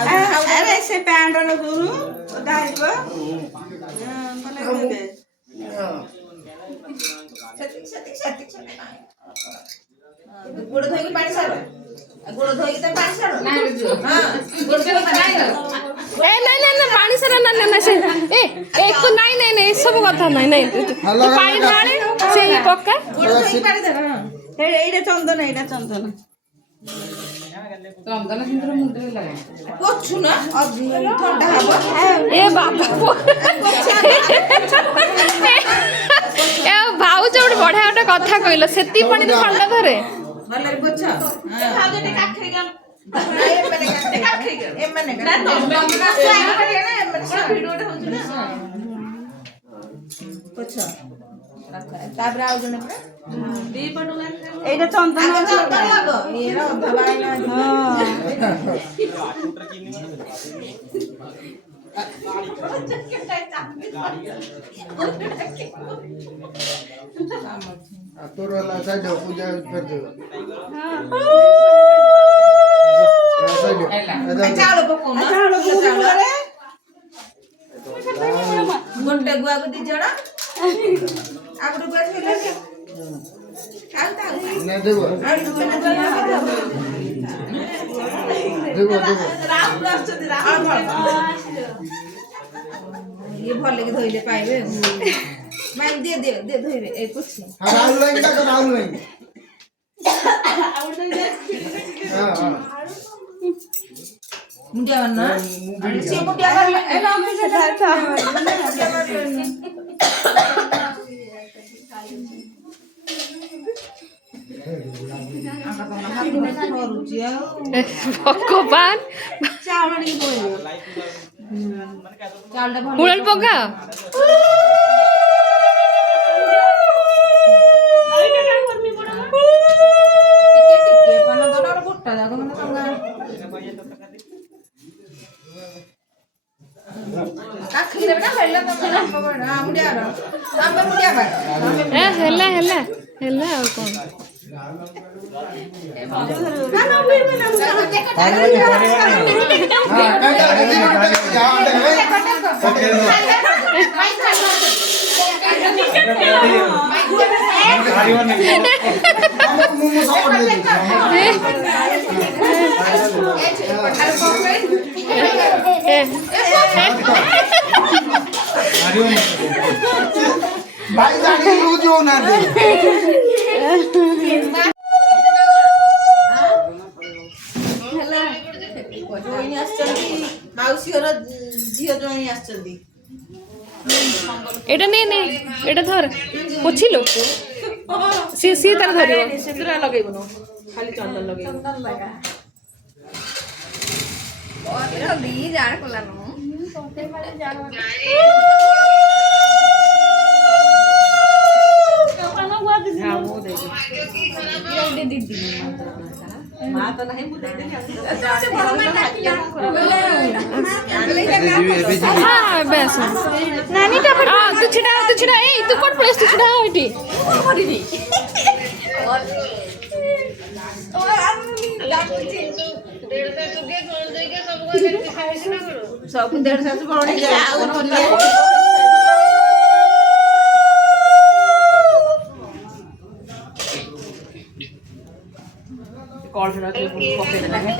अरे से पैंट न दूनु दाइबो गोड़ धोई के पानी सारो गोड़ धोई के पानी सारो ना हां गोड़ धोई पानी सारो ए नहीं पानी सारा ना से ए एक तो नहीं सब कथा नहीं पानी ढाले से पक्का गोड़ धोई के पानी सारो एइडा चंदन चंदन सिंदूर मुंडे लगाए पोछु ना ठंडा हबो ए बाबा ए भाउज गोटे बढ़िया गोटे कथा कहल सेती पानी तो ठंडा धरे भले पोछ भाउज टे काखै गल ए माने ना वीडियो होछ ना पोछ ताबरा आउ जने दी पडुला एटा चंदन लागो एरा दबाई ना तोर वाला साइड पूजा कर दो चालो पको ना चालो रे गोटे गुआ को दी जड़ा आगु गुआ खेले ना देबो ये भले के धोइले पाइबे मैं दे धोइबे ए कुछ हां राहुल लाइन का राहुल लाइन हां मुंडिया ना अरे से मुंडिया कर ए ना से था भगवान हुड़ल पका ହେଲା ଆଉ କଣ भाई जानी लूज होना दे माउसी घर झियो जोई आछंदी एटा नहीं एटा धर पोछिलो सी तार धरियो सिंदूर लगेबनो खाली चंदन लगेबो चंदन लगा और दी जाण कोलानो सोते मारे जाण कपड़ा हुआ दीदी हां वो दे दे दीदी मां तो नहीं बुझे दे हां बस नानी टा तू छिड़ा ए तू कोन प्लेस तू छिड़ा होइटी करिनी और सब 150 बड़ी कॉल पकड़ देना है